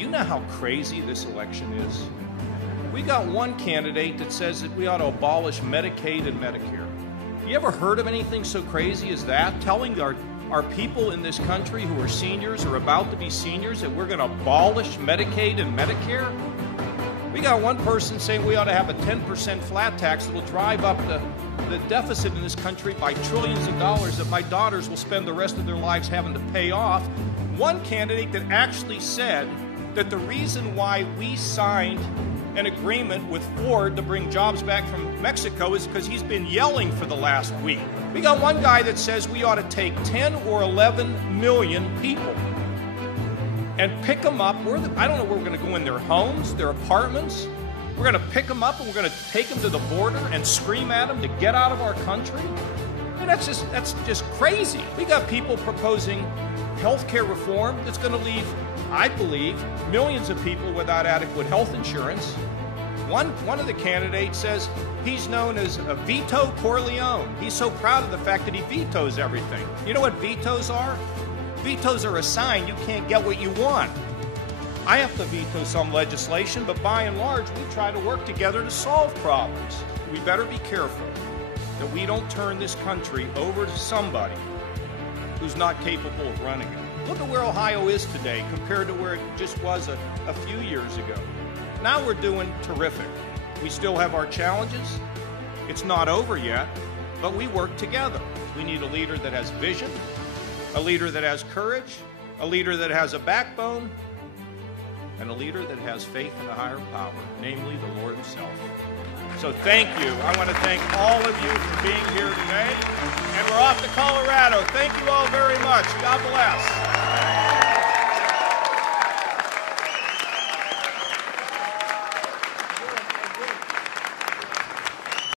you know how crazy this election is? We got one candidate that says that we ought to abolish Medicaid and Medicare. You ever heard of anything so crazy as that? Telling our people in this country who are seniors or about to be seniors that we're going to abolish Medicaid and Medicare? We got one person saying we ought to have a 10% flat tax that will drive up the deficit in this country by trillions of dollars that my daughters will spend the rest of their lives having to pay off. One candidate that actually said that the reason why we signed an agreement with Ford to bring jobs back from Mexico is because he's been yelling for the last week. We got one guy that says we ought to take 10 or 11 million people and pick them up. I don't know where we're going to go in their homes, their apartments. We're going to pick them up and we're going to take them to the border and scream at them to get out of our country. I mean, that's just crazy. We got people proposing health care reform that's going to leave, I believe, millions of people without adequate health insurance. One of the candidates says he's known as a Veto Corleone. He's so proud of the fact that he vetoes everything. You know what vetoes are? Vetoes are a sign you can't get what you want. I have to veto some legislation, but by and large, we try to work together to solve problems. We better be careful that we don't turn this country over to somebody who's not capable of running it. Look at where Ohio is today compared to where it just was a few years ago. Now we're doing terrific. We still have our challenges. It's not over yet, but we work together. We need a leader that has vision, a leader that has courage, a leader that has a backbone, and a leader that has faith in a higher power, namely the Lord himself. So thank you. I want to thank all of you for being here today. And we're off to Colorado. Thank you all very much. God bless.